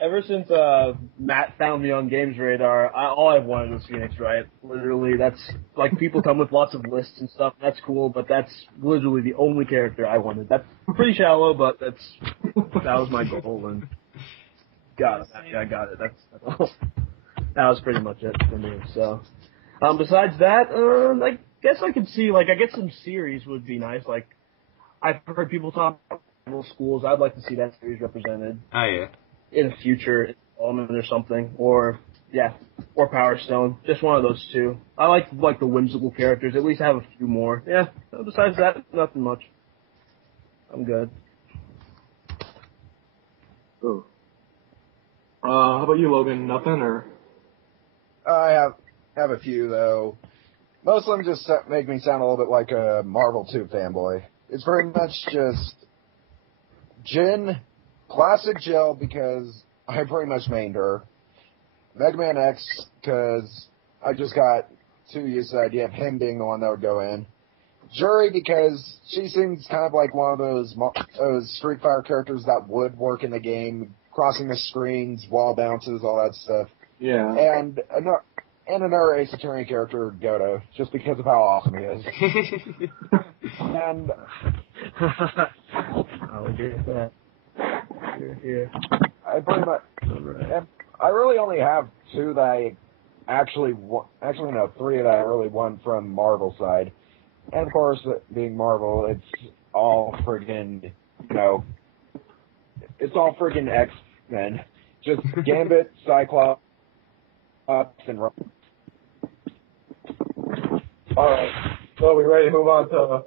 ever since Matt found me on Games Radar, all I've wanted was Phoenix Wright. Literally, that's like people come with lots of lists and stuff. That's cool, but that's literally the only character I wanted. That's pretty shallow, but that was my goal, and got it. I got it. That's all. That was pretty much it for me. So, besides that, I guess I could see I guess some series would be nice. Like I've heard people talk about middle schools. I'd like to see that series represented. Oh yeah. In a future installment or something, or Power Stone. Just one of those two. I like the whimsical characters. At least have a few more. Yeah. Besides that, nothing much. I'm good. Oh. How about you, Logan? Nothing or? I have a few though. Most of them just make me sound a little bit like a Marvel 2 fanboy. It's very much just Jin. Classic Jill, because I pretty much mained her. Mega Man X, because I just got too used to the idea of him being the one that would go in. Jury, because she seems kind of like one of those Street Fighter characters that would work in the game, crossing the screens, wall bounces, all that stuff. Yeah. And another Ace Attorney character, Goto, just because of how awesome he is. And I'll agree with that. Here. I pretty much. Right. I really only have two that I actually no, three that I really won from Marvel side, and of course, being Marvel, it's all friggin', it's all friggin' X-Men, just Gambit, Cyclops, and. All right, so we ready to move on to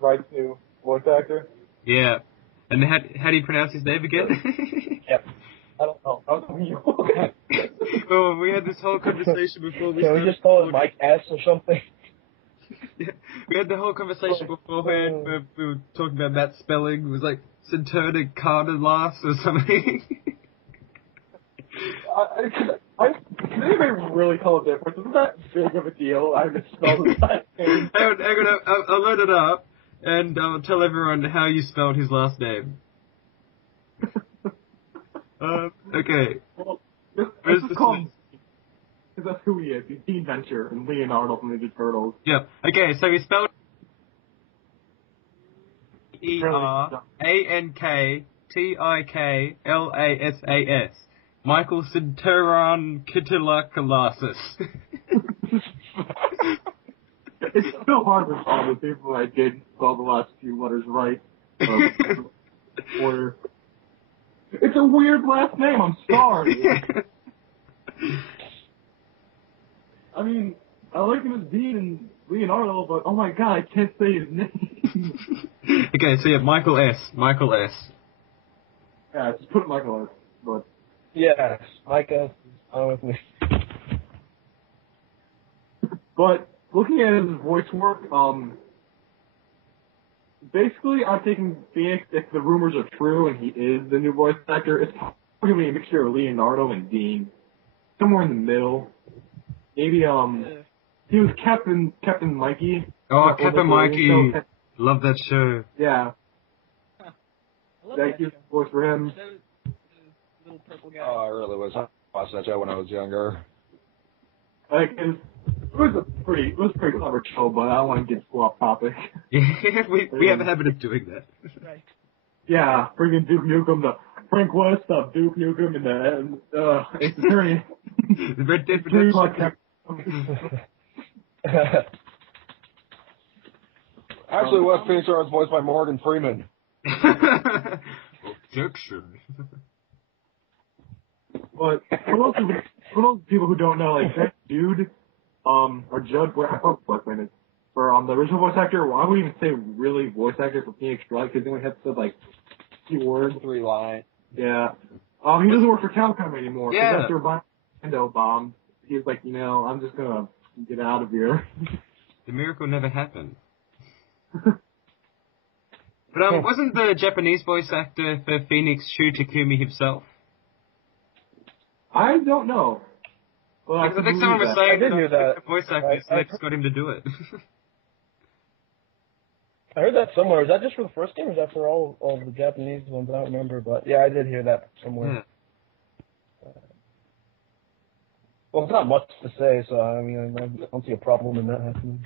Wright's new voice actor? Yeah. And how do you pronounce his name again? Yeah. I don't know. I don't know. Well, we had this whole conversation before we started. Can we just call it Mike S or something? Yeah. We had the whole conversation beforehand where we were talking about Matt's spelling. It was like Centurna Cardalas or something. Does anybody really tell a difference? Isn't that big of a deal? I misspelled his last name. Hang on, I'll load it up. And I'll tell everyone how you spelled his last name. Okay. Well, let's just call him, because that's who he is. He's Dean Venture and Leonardo from Ninja Turtles. Yep. Okay, so he spelled ERANKTIKLASAS. Michael Centauran Kittilakalasis. It's so hard to follow the people I did spell the last few letters right. Order. It's a weird last name, I'm sorry. I mean, I like him as Dean and Leonardo, but oh my god, I can't say his name. Okay, so yeah, Michael S. Yeah, just put Michael S. But yes, Mike S. is fine with me. But looking at his voice work, basically I'm thinking Phoenix, if the rumors are true and he is the new voice actor, it's probably going to be a mixture of Leonardo and Dean. Somewhere in the middle. Maybe, he was Captain Mikey. Oh, Captain Mikey. Love that show. Yeah. Thank you, voice for him. Little purple guy. Oh, I really was watching that show when I was younger. Like, it was a pretty clever show, but I don't want to get too off topic. Yeah, we have a habit of doing that. Right. Yeah, freaking Duke Nukem, the Frank West of Duke Nukem, and the Ace Attorney. The Red Dead Redemption. Actually, West Phoenix Wright was voiced by Morgan Freeman. Objection. But for those people who don't know, like that dude, or Judd, for the original voice actor, I wouldn't even say really voice actor for Phoenix Wright because he only had to say like few words, 3 lines. Yeah. He doesn't work for Capcom anymore. Yeah. After Nintendo bombed, he was like, I'm just gonna get out of here. The miracle never happened. But wasn't the Japanese voice actor for Phoenix Shu Takumi himself? I don't know. Well, Because I think someone was saying I did hear that. The voice actor, so they just got him to do it. I heard that somewhere. Is that just for the first game, or is that for all the Japanese ones? I don't remember, but yeah, I did hear that somewhere. Well, it's not much to say, so I mean, I don't see a problem in that happening.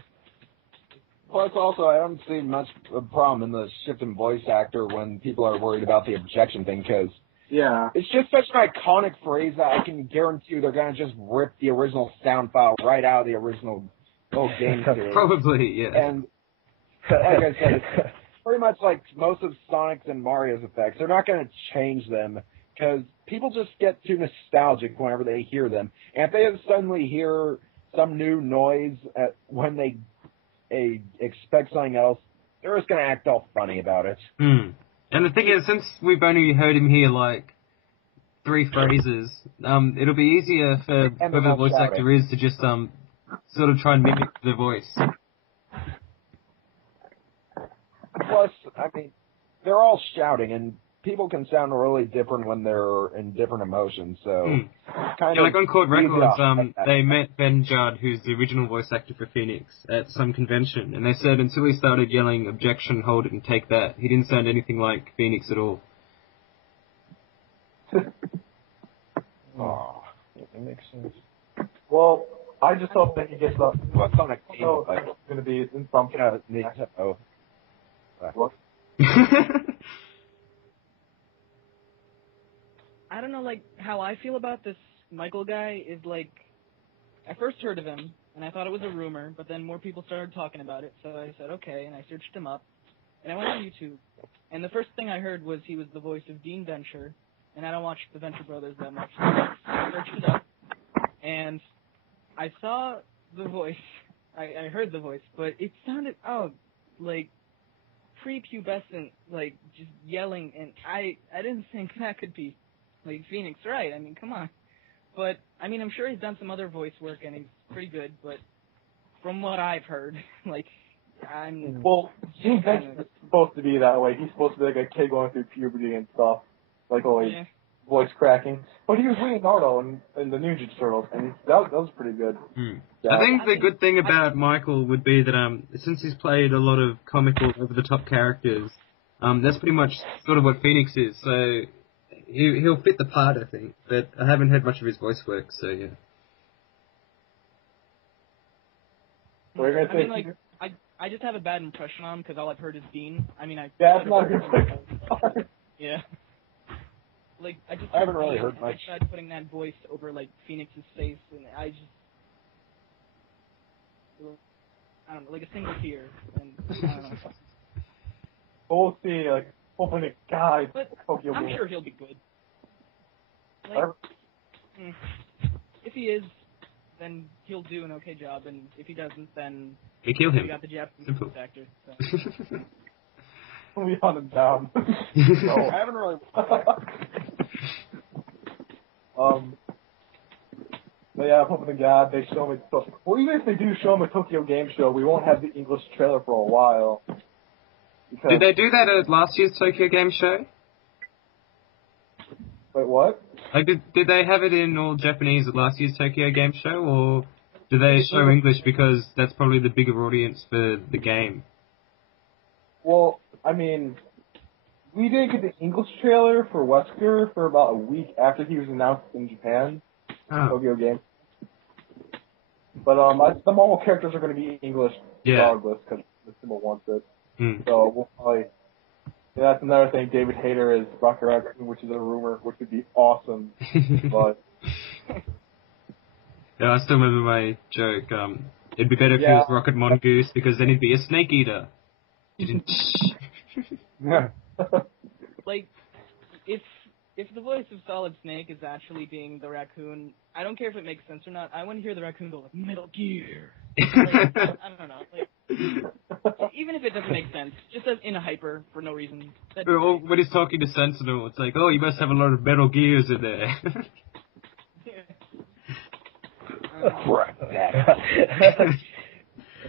Plus, also, I don't see much of a problem in the shift in voice actor when people are worried about the objection thing, because Yeah. it's just such an iconic phrase that I can guarantee you they're going to just rip the original sound file right out of the original game series. Probably, yeah. And like I said, it's pretty much like most of Sonic's and Mario's effects. They're not going to change them because people just get too nostalgic whenever they hear them. And if they suddenly hear some new noise when they expect something else, they're just going to act all funny about it. And the thing is, since we've only heard him hear like 3 phrases, it'll be easier for whoever the voice actor is to just sort of try and mimic the voice. Plus, I mean, they're all shouting, and people can sound really different when they're in different emotions, so kind of... Like on Court Records, they met Ben Judd, who's the original voice actor for Phoenix, at some convention, and they said until he started yelling, "Objection, hold it and take that," he didn't sound anything like Phoenix at all. Oh, that makes sense. Well, I just hope that he gets the... What's on a game like? It's going to be in some... What? I don't know, like, how I feel about this Michael guy is, like, I first heard of him, and I thought it was a rumor, but then more people started talking about it, so I said, okay, and I searched him up, and I went on YouTube, and the first thing I heard was he was the voice of Dean Venture, and I don't watch the Venture Brothers that much, so I searched it up, and I saw the voice, I heard the voice, but it sounded, like, prepubescent, like, just yelling, and I didn't think that could be, like, Phoenix Wright. I mean, come on. But, I mean, I'm sure he's done some other voice work, and he's pretty good, but from what I've heard, like, I'm... Well, Dean Venture is supposed to be that way. He's supposed to be like a kid going through puberty and stuff. Like, always voice cracking. But he was Leonardo in the Ninja Turtles, and that was pretty good. I think the good thing about Michael would be that since he's played a lot of comical, over-the-top characters, that's pretty much sort of what Phoenix is, so he'll fit the part, I think. But I haven't heard much of his voice work, so yeah. What are you I mean, like, I just have a bad impression on him because all I've heard is Dean. I mean, that's not a good thing. Yeah. Like, I haven't really heard much. I tried putting that voice over, like, Phoenix's face, and I don't know, like a single tear, and I don't know. We'll see, like, hoping a guy. But I'm sure he'll be good. Like, if he is, then he'll do an okay job, and if he doesn't, then we kill him. We got the Japanese actor. So. We hunt him down. No, I haven't really... But yeah, I'm hoping to God they show me. Well, even if they do show him a Tokyo Game Show, we won't have the English trailer for a while. Did they do that at last year's Tokyo Game Show? Wait, what? Like, did they have it in all Japanese at last year's Tokyo Game Show, or do they show English because that's probably the bigger audience for the game? Well, I mean, we didn't get the English trailer for Wesker for about a week after he was announced in Japan. Tokyo Game. But the normal characters are going to be English regardless because the symbol wants it. So we'll probably... Yeah, that's another thing. David Hayter is Rocket Raccoon, which is a rumor, which would be awesome. But... Yeah, I still remember my joke. It'd be better if he was Rocket Mongoose because then he'd be a snake eater. Like, if the voice of Solid Snake is actually being the raccoon, I don't care if it makes sense or not. I want to hear the raccoon go like Metal Gear. Like, I don't know. Like, even if it doesn't make sense, just as in a hyper for no reason. Or when he's talking to Sentinel, it's like, oh, you must have a lot of Metal Gears in there.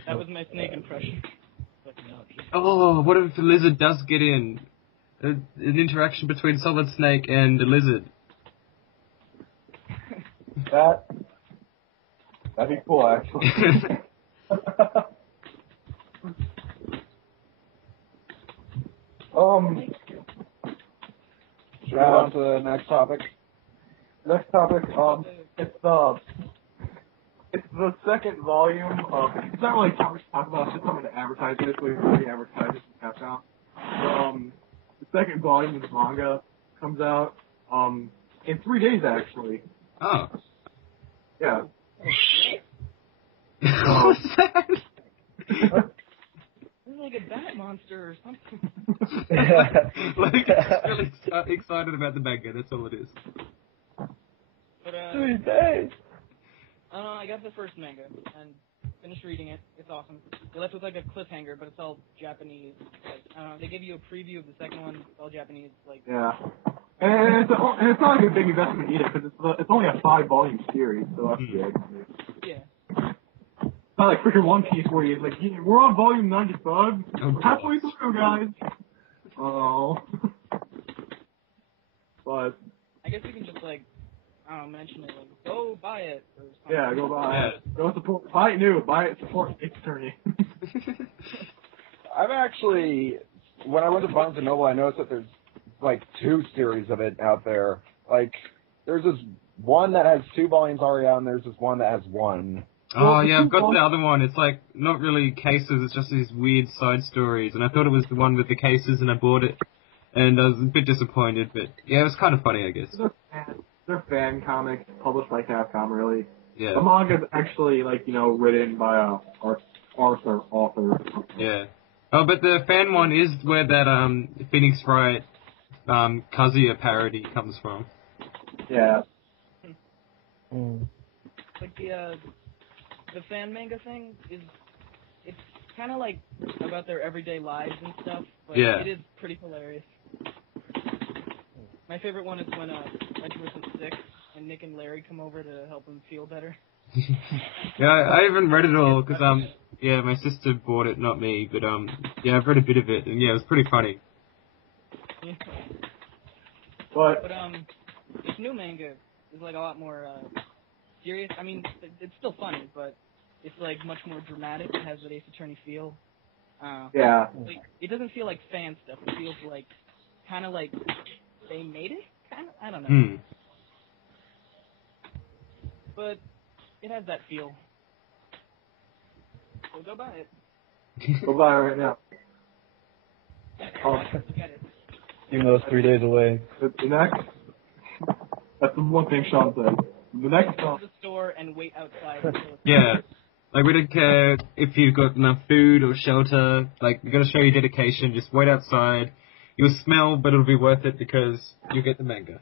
That was my snake impression. Oh, what if the lizard does get in? An interaction between Solid Snake and the lizard. That'd be cool, actually. Should we move on to the next topic? Next topic, it's It's the second volume of. It's not really too much to talk about. It's just something to advertise. Basically, we advertise it in Capcom. The second volume of the manga comes out in 3 days actually. Oh. Yeah. What's that? It's like a bat monster or something. Like, really excited about the manga, that's all it is. But 3 days. I got the first manga and finished reading it. It's awesome. You're left with like a cliffhanger, but it's all Japanese. Like, they give you a preview of the second one. It's all Japanese. Like, Yeah. And it's not like a big investment either, because it's only a 5-volume series, so that's good. yeah. It's not like freaking One Piece where he's like, we're on volume 95. We're halfway through, guys. Oh. But I guess we can just like, I don't know, mention it. Like, go buy it or something. yeah, go buy it. Go support. Buy it new. Buy it. Support Ace Attorney. I've actually, when I went to Barnes & Noble, I noticed that there's like 2 series of it out there. Like, there's this one that has 2 volumes already out, and there's this one that has 1. Oh, yeah, I've got the other one. It's like, not really cases, it's just these weird side stories. And I thought it was the one with the cases, and I bought it. And I was a bit disappointed, but yeah, it was kind of funny, I guess. They're fan comics published by Capcom, really. Yeah. The manga's actually, like, written by a author. Yeah. Oh, but the fan one is where that Phoenix Wright Kazuya parody comes from. Yeah. Like the fan manga thing it's kind of like about their everyday lives and stuff, but Yeah. it is pretty hilarious. My favorite one is when Reggie was sick and Nick and Larry come over to help him feel better. Yeah, I haven't read it all because yeah, my sister bought it, not me. But yeah, I've read a bit of it, and yeah, it was pretty funny. Yeah. But This new manga is like a lot more serious. I mean, it's still funny, but it's like much more dramatic. It has that Ace Attorney feel. yeah. Like, it doesn't feel like fan stuff. It feels like kind of like they made it. Kind of, I don't know. But it has that feel. So go buy it. Go buy it right now. Look at it. Even though it's 3 days away. The next. That's the one thing Sean said. The next Go to the store and wait outside. Until it's Yeah. Like, we don't care if you've got enough food or shelter. Like, we're going to show you dedication. Just wait outside. You'll smell, but it'll be worth it because you'll get the manga.